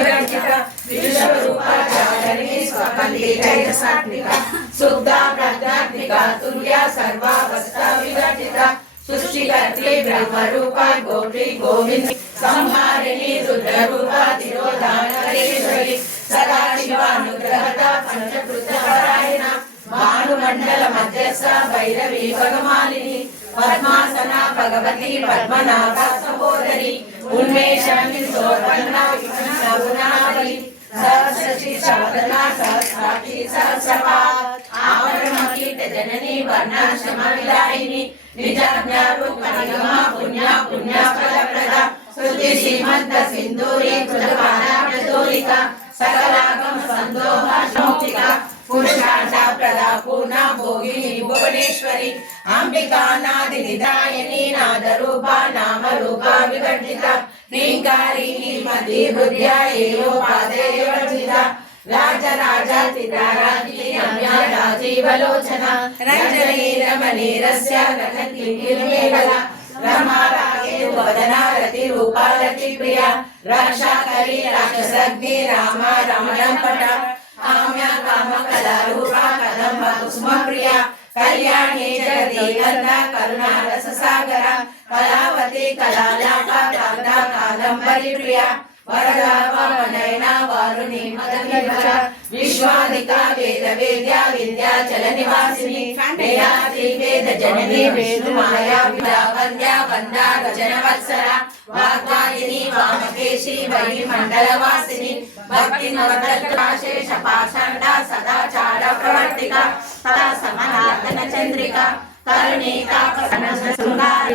विश्वरूपा जागरणी स्वकंदी चैतसात्मिका शुद्धा प्रज्ञात्मिका तुर्या सर्वावस्था विवर्जिता सृष्टिकर्त्री ब्रह्मरूपा गोत्री गोविंद संहारिणी रुद्ररूपा तिरोधानकरेश्वरी सदाशिवानुग्रहता पंचकृतपरायणा भानुमंडल मध्यस्थ भैरवी भगमालिनी पद्मासना भगवती पद्मनाभा सहोदरी उन्मेषामि सोर्पन्ना विघ्नगुणावली सहस्रशी शवदना सहस्राक्षी सहस्रपात् आवरणकीट जननी वर्णाश्रमविदायिनी निजाज्ञारूपनिगमा पुण्या पुण्यफलप्रदा स्तुति श्रीमन्त सिन्दूरी कृतपादा प्रचोदिता सकलागम संदोहा शौक्तिका पुरुषार्था प्रदा पूर्णा भोगिनी भुवनेश्वरी अंबिका नादि निदायिनी नादरूपा नाम रूपा विवर्जिता नींकारी नीमति हृदया एयोपादेय वर्जिता राजराजातिराराजी रम्या राजीवलोचना रंजनी रमणीरस्य रत्नकिङ्किणीमेखला रमा रागेन्दुवदना रतिरूपा रतिप्रिया रक्षाकरी राक्षसग्नि रामा रमणपटा काम्या कामकलारूपा कदम्ब कुसुमप्रिया कल्याणी जगदीगन्धा करुणा रससागरा कलावती कलालापा कान्ता कादम्बरी प्रिया वरदा वामनयना वारुणी मदविभा विश्वादिका वेद वेद्या विद्याचल निवासिनी वेदाति वेद जननी विष्णु माया विद्या वन्द्या वन्दा गजन वत्सरा वाग्वादिनी वामकेशी वही मंडलवासिनी भक्ति नवदत्ताशेष पाषाण्डा सदाचार प्रवर्तिका सदा समाधान चंद्रिका करुणिका प्रसन्न शृंगार